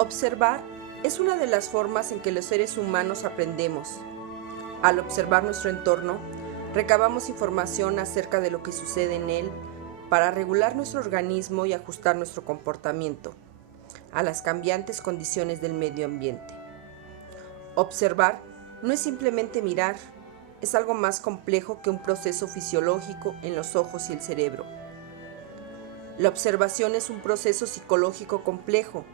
Observar es una de las formas en que los seres humanos aprendemos. Al observar nuestro entorno, recabamos información acerca de lo que sucede en él para regular nuestro organismo y ajustar nuestro comportamiento a las cambiantes condiciones del medio ambiente. Observar no es simplemente mirar, es algo más complejo que un proceso fisiológico en los ojos y el cerebro. La observación es un proceso psicológico complejo,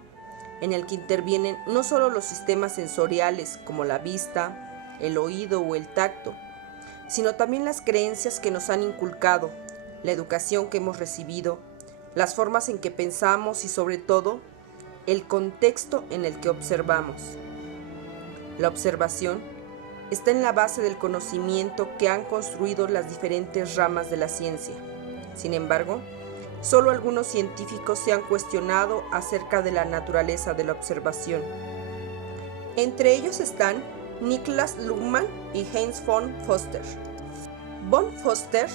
en el que intervienen no solo los sistemas sensoriales como la vista, el oído o el tacto, sino también las creencias que nos han inculcado, la educación que hemos recibido, las formas en que pensamos y sobre todo, el contexto en el que observamos. La observación está en la base del conocimiento que han construido las diferentes ramas de la ciencia. Sin embargo, solo algunos científicos se han cuestionado acerca de la naturaleza de la observación. Entre ellos están Niklas Luhmann y Heinz von Foster. Von Foster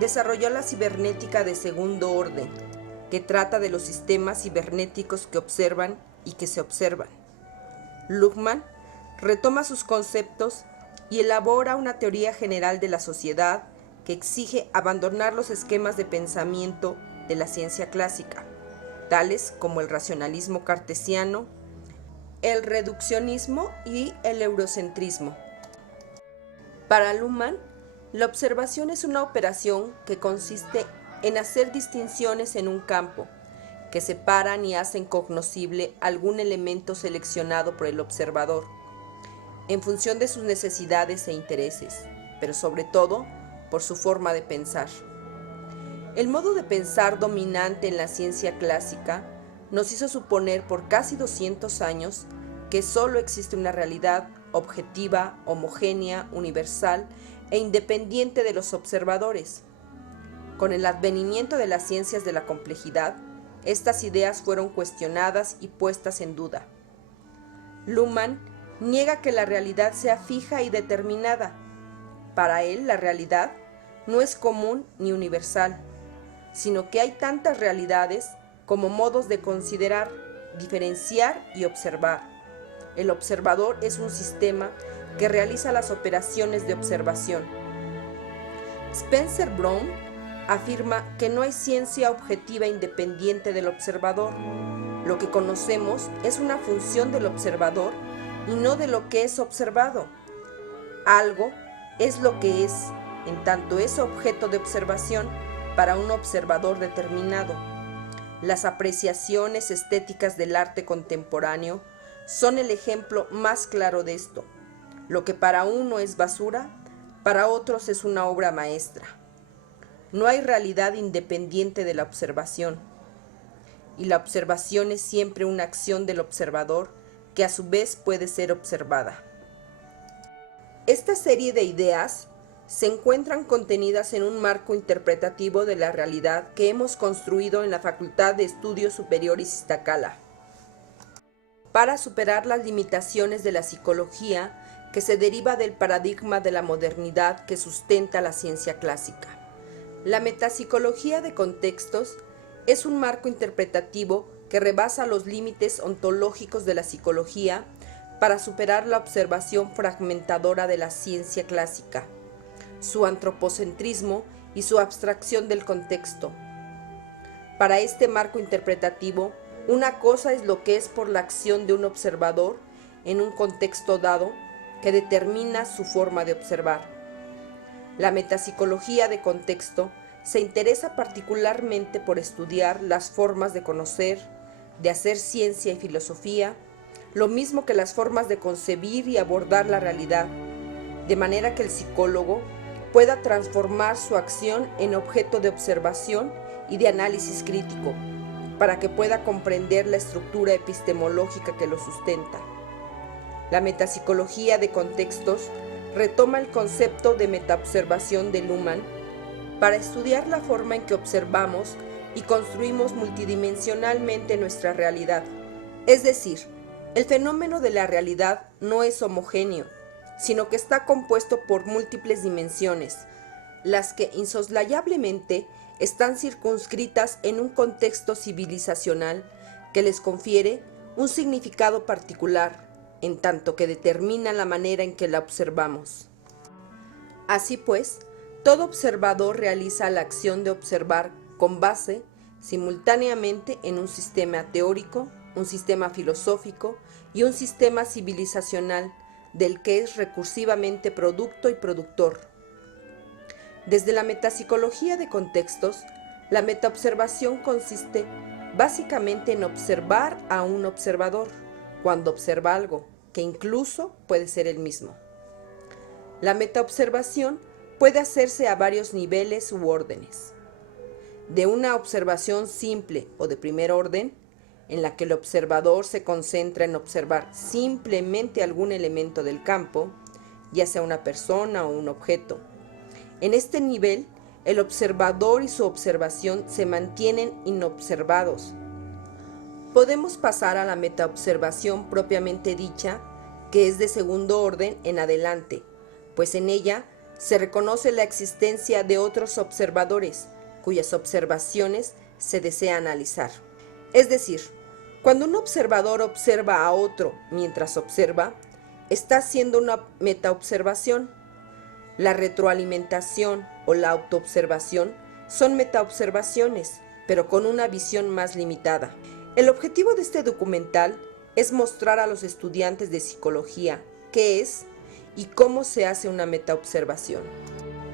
desarrolló la cibernética de segundo orden, que trata de los sistemas cibernéticos que observan y que se observan. Luhmann retoma sus conceptos y elabora una teoría general de la sociedad que exige abandonar los esquemas de pensamiento de la ciencia clásica, tales como el racionalismo cartesiano, el reduccionismo y el eurocentrismo. Para Luhmann, la observación es una operación que consiste en hacer distinciones en un campo, que separan y hacen cognoscible algún elemento seleccionado por el observador, en función de sus necesidades e intereses, pero sobre todo por su forma de pensar. El modo de pensar dominante en la ciencia clásica nos hizo suponer por casi 200 años que solo existe una realidad objetiva, homogénea, universal e independiente de los observadores. Con el advenimiento de las ciencias de la complejidad, estas ideas fueron cuestionadas y puestas en duda. Luhmann niega que la realidad sea fija y determinada. Para él, la realidad no es común ni universal, sino que hay tantas realidades como modos de considerar, diferenciar y observar. El observador es un sistema que realiza las operaciones de observación. Spencer Brown afirma que no hay ciencia objetiva independiente del observador. Lo que conocemos es una función del observador y no de lo que es observado. Algo es lo que es, en tanto es objeto de observación para un observador determinado. Las apreciaciones estéticas del arte contemporáneo son el ejemplo más claro de esto. Lo que para uno es basura, para otros es una obra maestra. No hay realidad independiente de la observación, y la observación es siempre una acción del observador que a su vez puede ser observada. Esta serie de ideas se encuentran contenidas en un marco interpretativo de la realidad que hemos construido en la Facultad de Estudios Superiores Iztacala, para superar las limitaciones de la psicología que se deriva del paradigma de la modernidad que sustenta la ciencia clásica. La metapsicología de contextos es un marco interpretativo que rebasa los límites ontológicos de la psicología para superar la observación fragmentadora de la ciencia clásica, su antropocentrismo y su abstracción del contexto. Para este marco interpretativo, una cosa es lo que es por la acción de un observador en un contexto dado que determina su forma de observar. La metapsicología de contexto se interesa particularmente por estudiar las formas de conocer, de hacer ciencia y filosofía, lo mismo que las formas de concebir y abordar la realidad, de manera que el psicólogo pueda transformar su acción en objeto de observación y de análisis crítico, para que pueda comprender la estructura epistemológica que lo sustenta. La metapsicología de contextos retoma el concepto de metaobservación de Luhmann para estudiar la forma en que observamos y construimos multidimensionalmente nuestra realidad. Es decir, el fenómeno de la realidad no es homogéneo, sino que está compuesto por múltiples dimensiones, las que insoslayablemente están circunscritas en un contexto civilizacional que les confiere un significado particular, en tanto que determina la manera en que la observamos. Así pues, todo observador realiza la acción de observar con base simultáneamente en un sistema teórico, un sistema filosófico y un sistema civilizacional del que es recursivamente producto y productor. Desde la metapsicología de contextos, la metaobservación consiste básicamente en observar a un observador cuando observa algo, que incluso puede ser el mismo. La metaobservación puede hacerse a varios niveles u órdenes. De una observación simple o de primer orden, en la que el observador se concentra en observar simplemente algún elemento del campo, ya sea una persona o un objeto. En este nivel, el observador y su observación se mantienen inobservados. Podemos pasar a la metaobservación propiamente dicha, que es de segundo orden en adelante, pues en ella se reconoce la existencia de otros observadores, cuyas observaciones se desea analizar. Es decir, cuando un observador observa a otro mientras observa, está haciendo una metaobservación. La retroalimentación o la autoobservación son metaobservaciones, pero con una visión más limitada. El objetivo de este documental es mostrar a los estudiantes de psicología qué es y cómo se hace una metaobservación.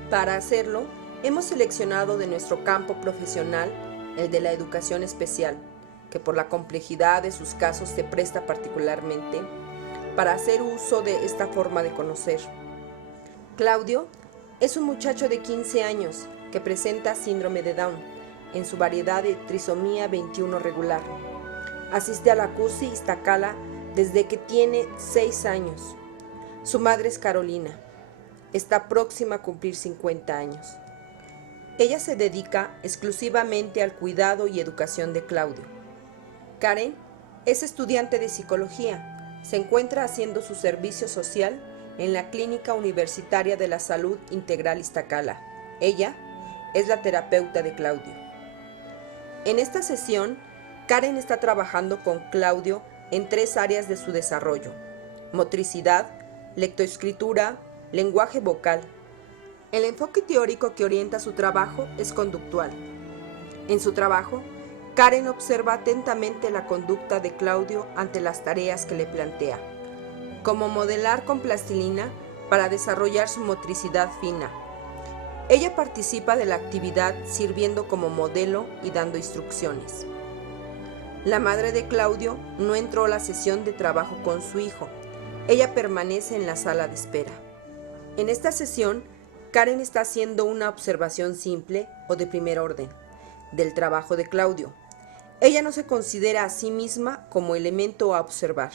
Para hacerlo, hemos seleccionado de nuestro campo profesional el de la educación especial, que por la complejidad de sus casos se presta particularmente para hacer uso de esta forma de conocer. Claudio es un muchacho de 15 años que presenta síndrome de Down en su variedad de trisomía 21 regular. Asiste a la CUSI Iztacala desde que tiene 6 años. Su madre es Carolina. Está próxima a cumplir 50 años. Ella se dedica exclusivamente al cuidado y educación de Claudio. Karen es estudiante de psicología. Se encuentra haciendo su servicio social en la Clínica Universitaria de la Salud Integral Iztacala. Ella es la terapeuta de Claudio. En esta sesión, Karen está trabajando con Claudio en 3 áreas de su desarrollo: motricidad, lectoescritura, lenguaje vocal. El enfoque teórico que orienta su trabajo es conductual. En su trabajo, Karen observa atentamente la conducta de Claudio ante las tareas que le plantea, como modelar con plastilina para desarrollar su motricidad fina. Ella participa de la actividad sirviendo como modelo y dando instrucciones. La madre de Claudio no entró a la sesión de trabajo con su hijo. Ella permanece en la sala de espera. En esta sesión, Karen está haciendo una observación simple o de primer orden del trabajo de Claudio. Ella no se considera a sí misma como elemento a observar.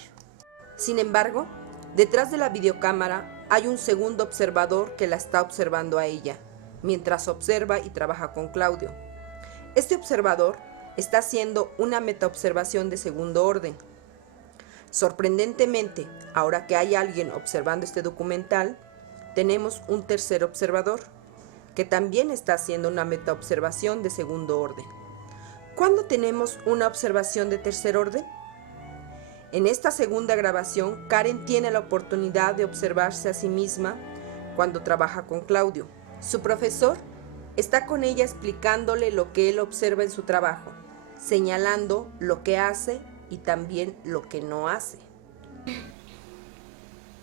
Sin embargo, detrás de la videocámara hay un segundo observador que la está observando a ella, mientras observa y trabaja con Claudio. Este observador está haciendo una metaobservación de segundo orden. Sorprendentemente, ahora que hay alguien observando este documental, tenemos un tercer observador, que también está haciendo una metaobservación de segundo orden. ¿Cuándo tenemos una observación de tercer orden? En esta segunda grabación, Karen tiene la oportunidad de observarse a sí misma cuando trabaja con Claudio. Su profesor está con ella explicándole lo que él observa en su trabajo, señalando lo que hace y también lo que no hace.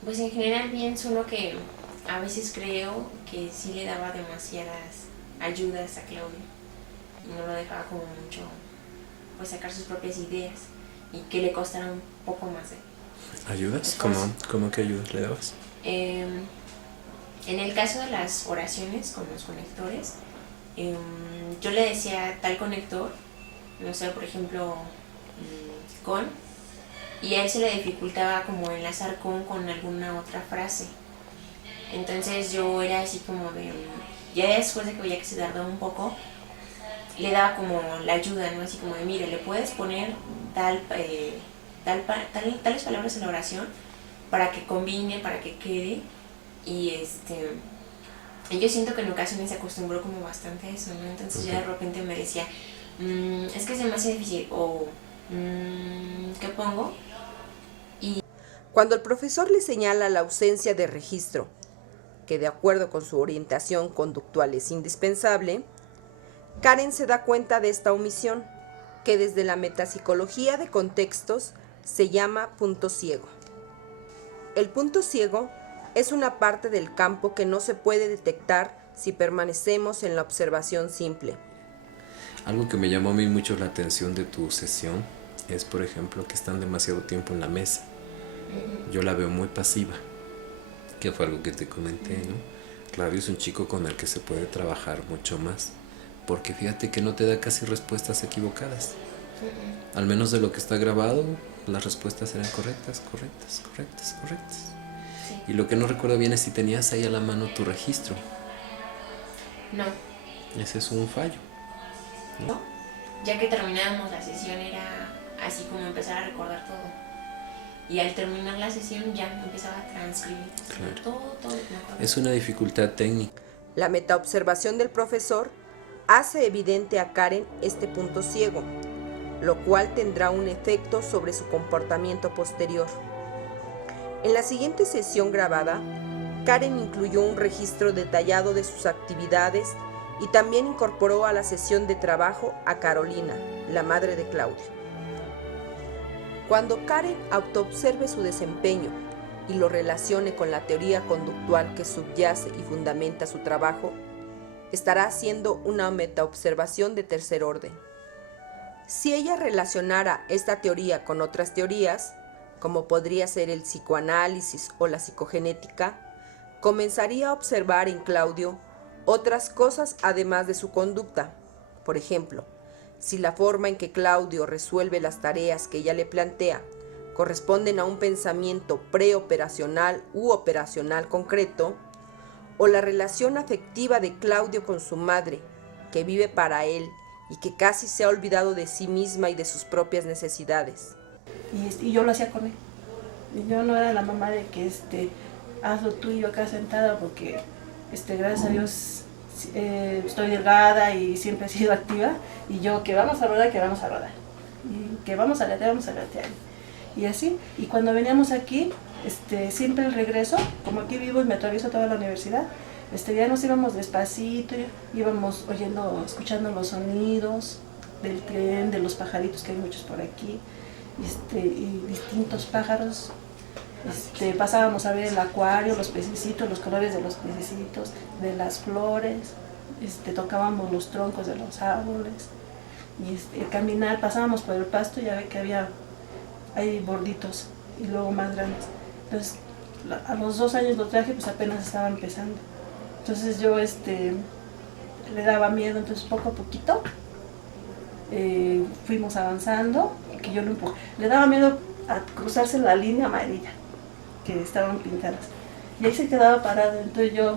Pues en general pienso lo que a veces creo que sí le daba demasiadas ayudas a Claudio y no lo dejaba como mucho pues sacar sus propias ideas y que le costara un poco más. ¿Ayudas? ¿Cómo que ayudas le dabas? En el caso de las oraciones con los conectores, yo le decía tal conector, no sé, por ejemplo, con, y a él se le dificultaba como enlazar con alguna otra frase. Entonces yo era así como de, ya después de que veía que se tardó un poco, le daba como la ayuda, ¿no? Así como de, mire, le puedes poner tales palabras en la oración para que combine, para que quede. Y yo siento que en ocasiones se acostumbró como bastante a eso, ¿no? Entonces ya de repente me decía, es que es demasiado difícil, o ¿Qué pongo? Cuando el profesor le señala la ausencia de registro, que de acuerdo con su orientación conductual es indispensable, Karen se da cuenta de esta omisión, que desde la metapsicología de contextos se llama punto ciego. El punto ciego es una parte del campo que no se puede detectar si permanecemos en la observación simple. Algo que me llamó a mí mucho la atención de tu sesión es, por ejemplo, que están demasiado tiempo en la mesa. Yo la veo muy pasiva, que fue algo que te comenté, ¿no? Claudio es un chico con el que se puede trabajar mucho más, porque fíjate que no te da casi respuestas equivocadas. Al menos de lo que está grabado, las respuestas eran correctas. Sí. Y lo que no recuerdo bien es si tenías ahí a la mano tu registro. No. Ese es un fallo, ¿no? Ya que terminábamos la sesión era así como empezar a recordar todo. Y al terminar la sesión ya empezaba a transcribir Claro. todo. Es una dificultad técnica. La metaobservación del profesor hace evidente a Karen este punto ciego, lo cual tendrá un efecto sobre su comportamiento posterior. En la siguiente sesión grabada, Karen incluyó un registro detallado de sus actividades y también incorporó a la sesión de trabajo a Carolina, la madre de Claudio. Cuando Karen autoobserve su desempeño y lo relacione con la teoría conductual que subyace y fundamenta su trabajo, estará haciendo una metaobservación de tercer orden. Si ella relacionara esta teoría con otras teorías, como podría ser el psicoanálisis o la psicogenética, comenzaría a observar en Claudio otras cosas además de su conducta. Por ejemplo, si la forma en que Claudio resuelve las tareas que ella le plantea corresponden a un pensamiento preoperacional u operacional concreto, o la relación afectiva de Claudio con su madre, que vive para él y que casi se ha olvidado de sí misma y de sus propias necesidades. Y yo lo hacía con él. Y yo no era la mamá de que hazlo tú y yo acá sentada, porque gracias a Dios estoy delgada y siempre he sido activa, y yo que vamos a rodar, y que vamos a gatear. Y así, y cuando veníamos aquí, siempre el regreso, como aquí vivo y me atravieso toda la universidad, ya nos íbamos despacito, íbamos escuchando los sonidos del tren, de los pajaritos, que hay muchos por aquí, y distintos pájaros. Pasábamos a ver el acuario, los pececitos, los colores de los pececitos, de las flores, tocábamos los troncos de los árboles, y caminar, pasábamos por el pasto y ya ve que hay borditos y luego más grandes. Entonces, a los 2 años lo traje, pues apenas estaba empezando. Entonces yo le daba miedo, entonces poco a poquito fuimos avanzando, que yo lo empujé. Le daba miedo a cruzarse la línea amarilla, que estaban pintadas. Y ahí se quedaba parado, entonces yo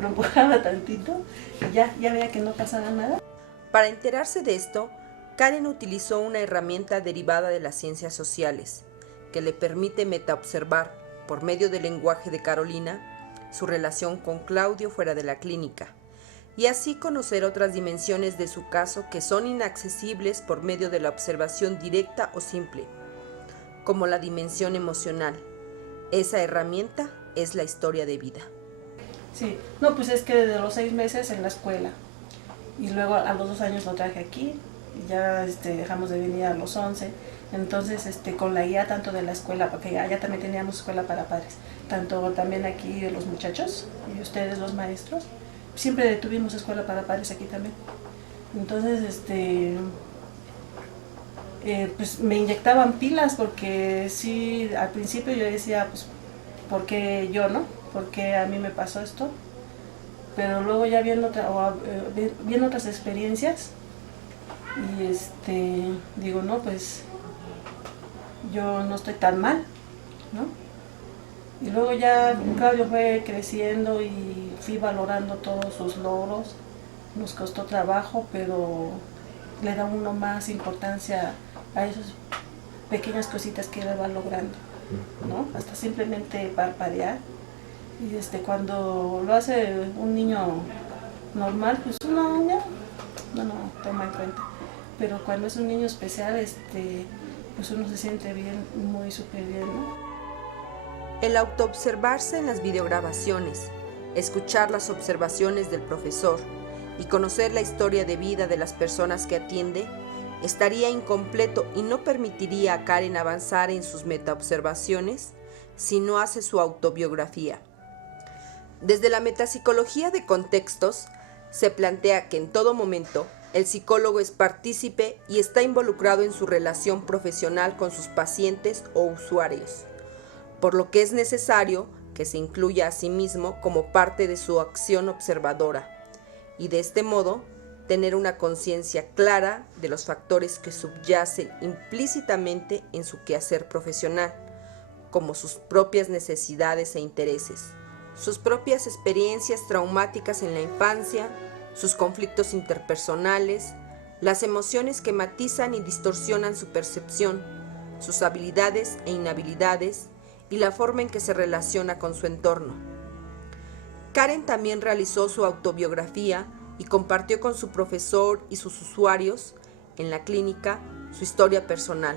lo empujaba tantito y ya veía que no pasaba nada. Para enterarse de esto, Karen utilizó una herramienta derivada de las ciencias sociales, que le permite metaobservar, por medio del lenguaje de Carolina, su relación con Claudio fuera de la clínica, y así conocer otras dimensiones de su caso que son inaccesibles por medio de la observación directa o simple, como la dimensión emocional. Esa herramienta es la historia de vida. Sí, no, pues es que desde los 6 meses en la escuela, y luego a los 2 años lo traje aquí, y ya dejamos de venir a los 11, entonces con la guía tanto de la escuela, porque allá también teníamos escuela para padres, tanto también aquí de los muchachos y ustedes los maestros, siempre tuvimos escuela para padres aquí también. Entonces pues me inyectaban pilas, porque sí, al principio yo decía, pues, ¿por qué yo, no? ¿Por qué a mí me pasó esto? Pero luego ya viendo otras experiencias, y digo, no, pues yo no estoy tan mal, ¿no? Y luego ya Claudio fue creciendo y fui valorando todos sus logros. Nos costó trabajo, pero le da uno más importancia a esas pequeñas cositas que él va logrando, ¿no? Hasta simplemente parpadear. Y cuando lo hace un niño normal, pues uno ya no toma en cuenta. Pero cuando es un niño especial, pues uno se siente bien, muy súper bien, ¿no? El autoobservarse en las videograbaciones, escuchar las observaciones del profesor y conocer la historia de vida de las personas que atiende, estaría incompleto y no permitiría a Karen avanzar en sus metaobservaciones si no hace su autobiografía. Desde la metapsicología de contextos, se plantea que en todo momento el psicólogo es partícipe y está involucrado en su relación profesional con sus pacientes o usuarios, por lo que es necesario que se incluya a sí mismo como parte de su acción observadora y de este modo tener una conciencia clara de los factores que subyacen implícitamente en su quehacer profesional, como sus propias necesidades e intereses, sus propias experiencias traumáticas en la infancia, sus conflictos interpersonales, las emociones que matizan y distorsionan su percepción, sus habilidades e inhabilidades y la forma en que se relaciona con su entorno. Karen también realizó su autobiografía y compartió con su profesor y sus usuarios en la clínica su historia personal,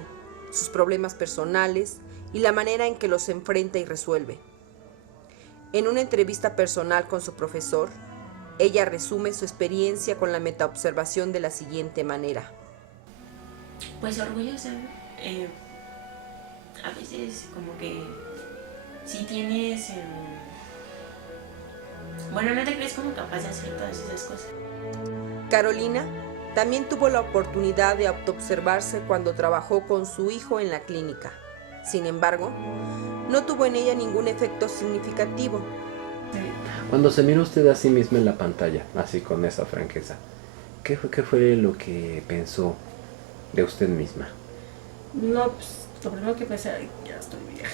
sus problemas personales y la manera en que los enfrenta y resuelve. En una entrevista personal con su profesor, ella resume su experiencia con la metaobservación de la siguiente manera. Pues orgullosa, a veces como que si tienes, bueno, no te crees como capaz de hacer todas esas cosas. Carolina también tuvo la oportunidad de autoobservarse cuando trabajó con su hijo en la clínica. Sin embargo, no tuvo en ella ningún efecto significativo. Cuando se mira usted a sí misma en la pantalla, así con esa franqueza, ¿qué fue lo que pensó de usted misma? No, pues lo primero que pensé, ay, ya estoy vieja.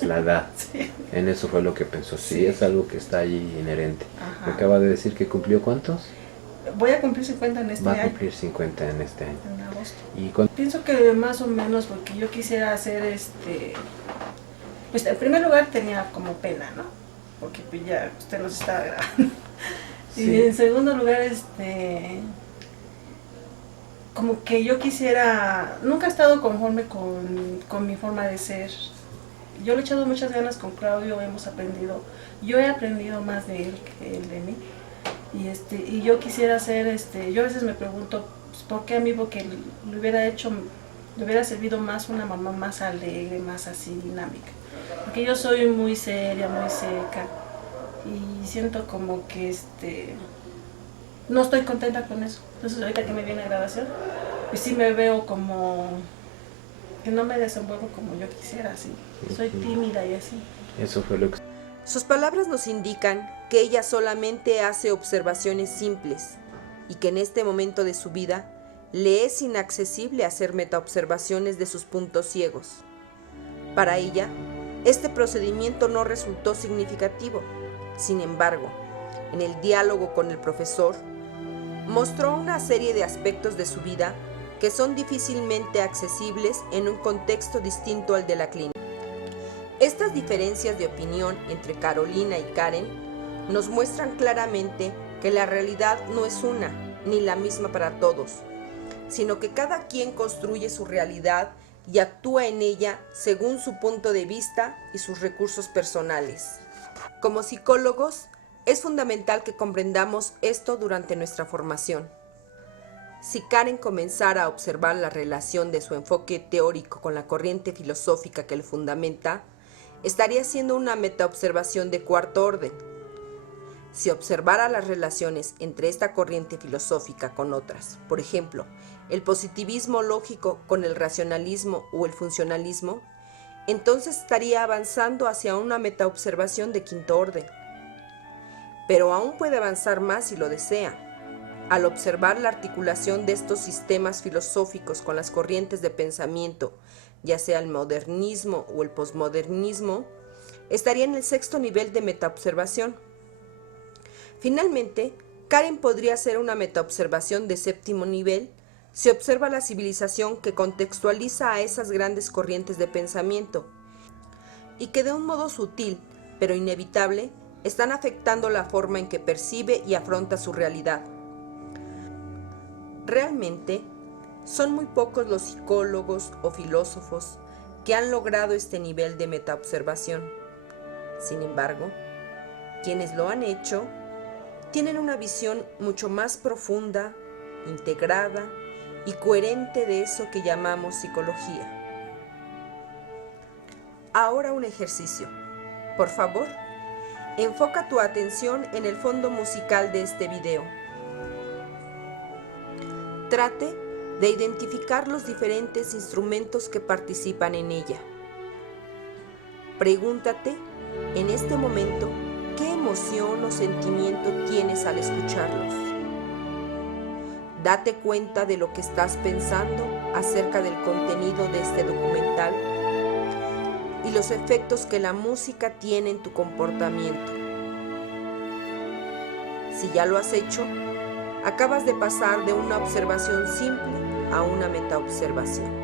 La edad. Sí. En eso fue lo que pensó. Sí, Sí. es algo que está ahí inherente. Ajá. Me acaba de decir que cumplió ¿cuántos? Voy a cumplir 50 en este Va a año, cumplir 50 en este año. en agosto. ¿Y cuánto? Pienso que más o menos porque yo quisiera hacer pues en primer lugar tenía como pena, ¿no? Porque pues ya usted los estaba grabando. Sí. Y en segundo lugar, como que yo quisiera, nunca he estado conforme con mi forma de ser. Yo le he echado muchas ganas con Claudio, hemos aprendido, yo he aprendido más de él que él de mí. Y yo quisiera ser, yo a veces me pregunto, pues, ¿por qué a mí? Porque le hubiera servido más una mamá más alegre, más así dinámica. Porque yo soy muy seria, muy seca y siento como que no estoy contenta con eso. Entonces ahorita que me viene a grabación, pues sí me veo como que no me desenvuelvo como yo quisiera, así. Soy tímida y así. Eso fue lo que... Sus palabras nos indican que ella solamente hace observaciones simples y que en este momento de su vida le es inaccesible hacer metaobservaciones de sus puntos ciegos. Para ella, este procedimiento no resultó significativo. Sin embargo, en el diálogo con el profesor, mostró una serie de aspectos de su vida que son difícilmente accesibles en un contexto distinto al de la clínica. Estas diferencias de opinión entre Carolina y Karen nos muestran claramente que la realidad no es una ni la misma para todos, sino que cada quien construye su realidad y actúa en ella según su punto de vista y sus recursos personales. Como psicólogos, es fundamental que comprendamos esto durante nuestra formación. Si Karen comenzara a observar la relación de su enfoque teórico con la corriente filosófica que le fundamenta, estaría haciendo una metaobservación de cuarto orden. Si observara las relaciones entre esta corriente filosófica con otras, por ejemplo, el positivismo lógico con el racionalismo o el funcionalismo, entonces estaría avanzando hacia una metaobservación de quinto orden. Pero aún puede avanzar más si lo desea. Al observar la articulación de estos sistemas filosóficos con las corrientes de pensamiento, ya sea el modernismo o el posmodernismo, estaría en el sexto nivel de metaobservación. Finalmente, Karen podría hacer una metaobservación de séptimo nivel si observa la civilización que contextualiza a esas grandes corrientes de pensamiento y que de un modo sutil, pero inevitable, están afectando la forma en que percibe y afronta su realidad. Realmente, Son muy pocos los psicólogos o filósofos que han logrado este nivel de metaobservación. Sin embargo, quienes lo han hecho tienen una visión mucho más profunda, integrada y coherente de eso que llamamos psicología. Ahora un ejercicio. Por favor, enfoca tu atención en el fondo musical de este video. Trate de identificar los diferentes instrumentos que participan en ella. Pregúntate en este momento qué emoción o sentimiento tienes al escucharlos. Date cuenta de lo que estás pensando acerca del contenido de este documental y los efectos que la música tiene en tu comportamiento. Si ya lo has hecho, acabas de pasar de una observación simple a una metaobservación.